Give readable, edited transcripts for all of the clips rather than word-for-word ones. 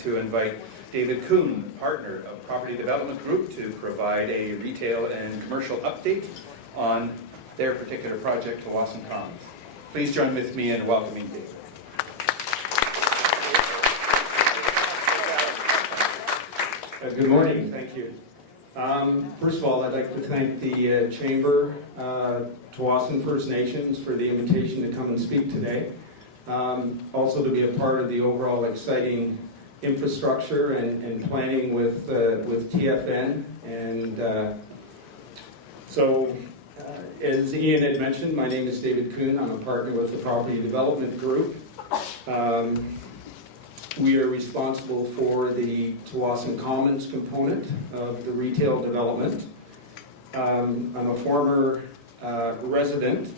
like to invite David Coon, partner of Property Development Group, to provide a retail and commercial update on their particular project, Tawasin Commons. Please join with me in welcoming David. Good morning, thank you. First of all, I'd like to thank the Chamber, Tawasin First Nations, for the invitation to come and speak today. Also to be a part of the overall exciting infrastructure and planning with TFN. And as Ian had mentioned, my name is David Coon. I'm a partner with the Property Development Group. We are responsible for the Tawasin Commons component of the retail development. I'm a former resident.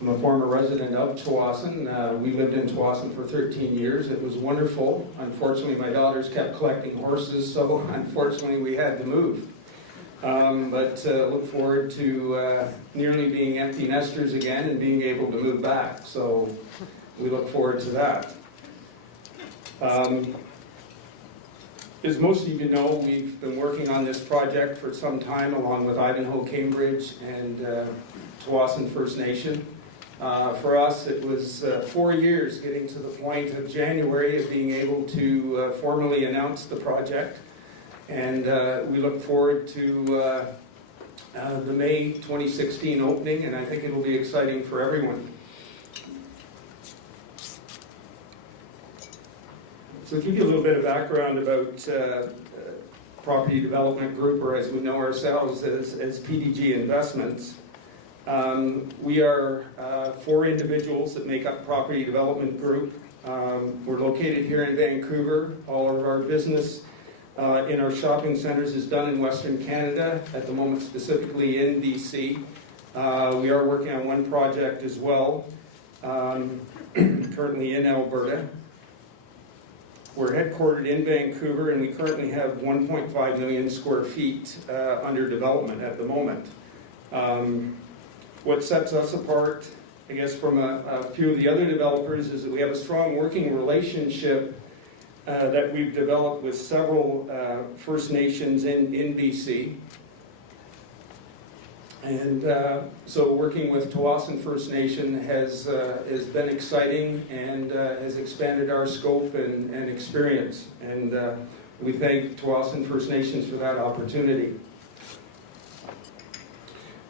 I'm a former resident of Tawasin. We lived in Tawasin for 13 years. It was wonderful. Unfortunately, my daughters kept collecting horses, so unfortunately we had to move. But look forward to nearly being empty nesters again and being able to move back. So we look forward to that. As most of you know, we've been working on this project for some time along with Ivanhoe Cambridge and Tawasin First Nation. For us, it was 4 years getting to the point of January of being able to formally announce the project. And we look forward to the May 2016 opening, and I think it'll be exciting for everyone. So to give you a little bit of background about Property Development Group, or as we know ourselves as PDG Investments, we are 4 individuals that make up Property Development Group. We're located here in Vancouver. All of our business in our shopping centers is done in Western Canada, at the moment specifically in BC. We are working on one project as well, currently in Alberta. We're headquartered in Vancouver, and we currently have 1.5 million square feet under development at the moment. What sets us apart, I guess, from a few of the other developers is that we have a strong working relationship that we've developed with several First Nations in BC. And so working with Tawasin First Nation has been exciting and has expanded our scope and experience. And we thank Tawasin First Nations for that opportunity.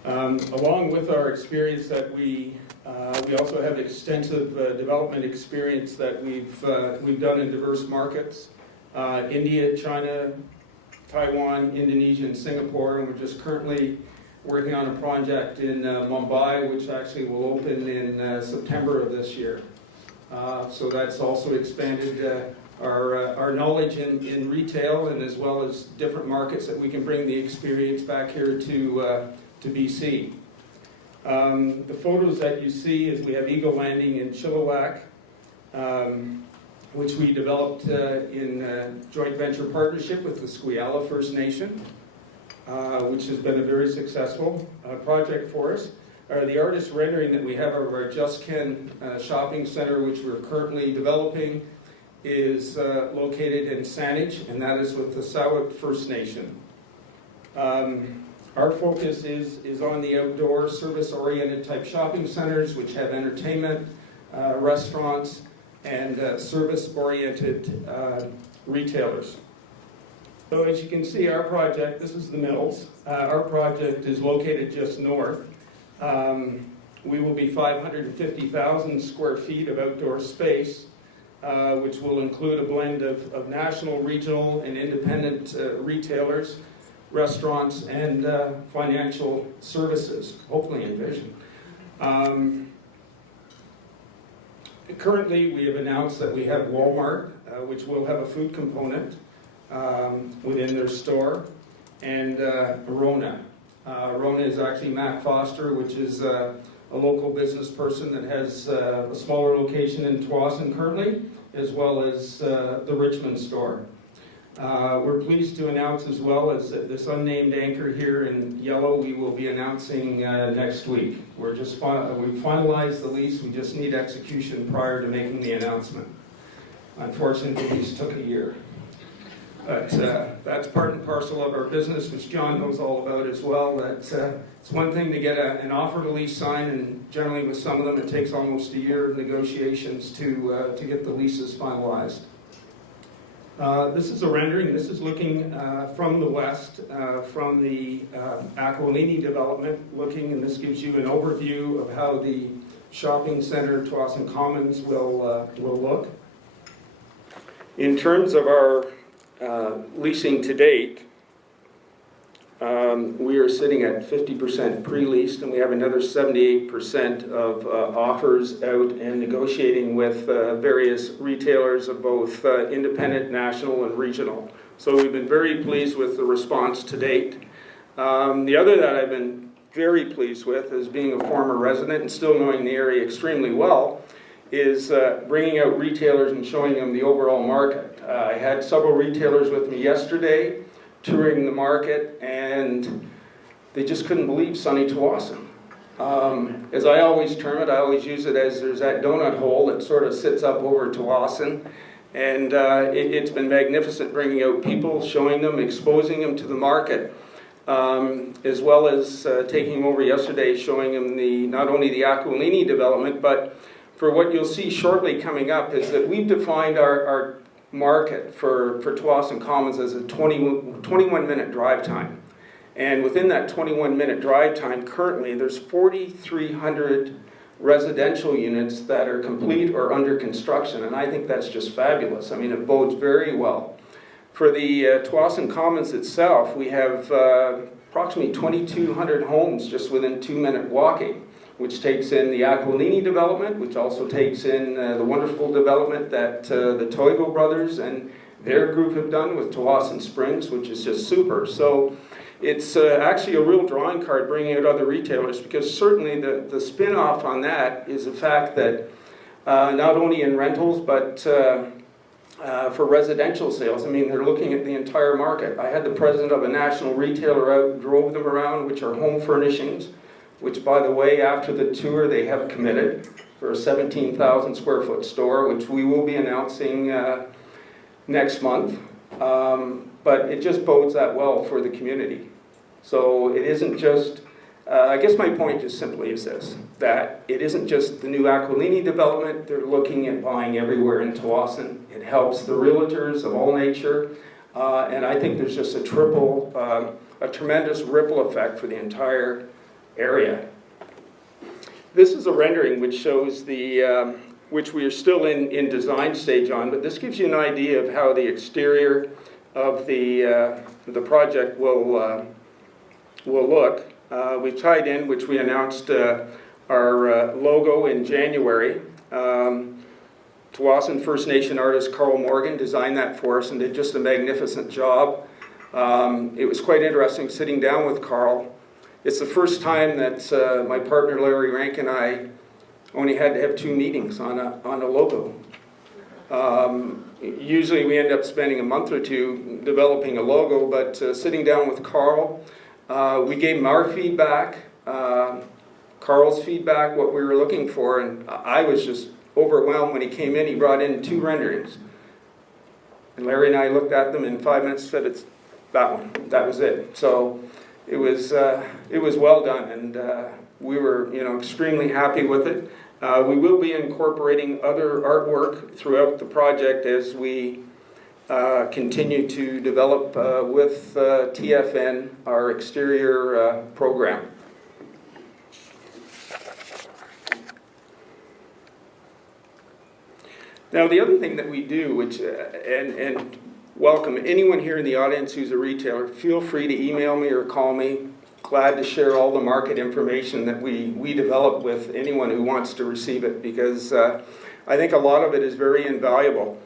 Along with our experience that we also have extensive development experience that we've done in diverse markets, India, China, Taiwan, Indonesia, and Singapore, and we're just currently working on a project in Mumbai, which actually will open in September of this year. So that's also expanded our knowledge in retail, and as well as different markets that we can bring the experience back here to BC. The photos that you see is we have Eagle Landing in Chilliwack, which we developed in joint venture partnership with the Squeala First Nation, which has been a very successful project for us. The artist rendering that we have of our Just Ken shopping center, which we're currently developing, is located in Saanich, and that is with the Sawat First Nation. Our focus is on the outdoor service-oriented type shopping centers, which have entertainment, restaurants, and service-oriented retailers. So as you can see, our project, this is the Mills. Our project is located just north. We will be 550,000 square feet of outdoor space, which will include a blend of national, regional, and independent retailers, restaurants, and financial services, hopefully in vision. Currently, we have announced that we have Walmart, which will have a food component within their store, and Rona. Rona is actually Matt Foster, which is a local business person that has a smaller location in Tawasin currently, as well as the Richmond store. We're pleased to announce as well as this unnamed anchor here in yellow we will be announcing next week. We've finalized the lease, we just need execution prior to making the announcement. Unfortunately, the lease took a year. But that's part and parcel of our business, which John knows all about as well. That it's one thing to get an offer to lease signed, and generally with some of them it takes almost a year of negotiations to get the leases finalized. This is a rendering. This is looking from the west, from the Aquilini development looking, and this gives you an overview of how the shopping center, Tsawwassen Commons, will look. In terms of our leasing to date, we are sitting at 50% pre-leased, and we have another 78% of offers out and negotiating with various retailers of both independent, national, and regional. So we've been very pleased with the response to date. The other that I've been very pleased with, as being a former resident and still knowing the area extremely well, is bringing out retailers and showing them the overall market. I had several retailers with me yesterday touring the market, and they just couldn't believe sunny Tsawwassen. As I always term it, I always use it as there's that donut hole that sort of sits up over Tsawwassen, and it's been magnificent bringing out people, showing them, exposing them to the market, as well as taking them over yesterday, showing them not only the Aquilini development, but for what you'll see shortly coming up is that we've defined our market for Tsawwassen Commons as a 21-minute drive time. And within that 21-minute drive time, currently, there's 4,300 residential units that are complete or under construction, and I think that's just fabulous. I mean, it bodes very well. For the Tsawwassen Commons itself, we have approximately 2,200 homes just within 2-minute walking, which takes in the Aquilini development, which also takes in the wonderful development that the Toigo brothers and their group have done with Tsawwassen Springs, which is just super. So it's actually a real drawing card bringing out other retailers, because certainly the spin-off on that is the fact that not only in rentals, but for residential sales, I mean, they're looking at the entire market. I had the president of a national retailer out and drove them around, which are home furnishings, which, by the way, after the tour, they have committed for a 17,000 square foot store, which we will be announcing next month. But it just bodes that well for the community. So it isn't just, I guess my point just simply is this, that it isn't just the new Aquilini development. They're looking at buying everywhere in Tsawwassen. It helps the realtors of all nature. And I think there's just a tremendous ripple effect for the entire area. This is a rendering which shows which we are still in design stage on, but this gives you an idea of how the exterior of the project will look. We've tied in, which we announced our logo in January. Tsawwassen First Nation artist Carl Morgan designed that for us and did just a magnificent job. It was quite interesting sitting down with Carl. It's the first time that my partner Larry Rank and I only had to have 2 meetings on a logo. Usually we end up spending a month or 2 developing a logo, but sitting down with Carl, we gave him our feedback, Carl's feedback, what we were looking for, and I was just overwhelmed when he came in. He brought in 2 renderings. And Larry and I looked at them in 5 minutes, said it's that one, that was it. So it was well done, and we were extremely happy with it. We will be incorporating other artwork throughout the project as we continue to develop with TFN our exterior program. Now, the other thing that we do, which and welcome anyone here in the audience who's a retailer, feel free to email me or call me. Glad to share all the market information that we develop with anyone who wants to receive it, because I think a lot of it is very invaluable.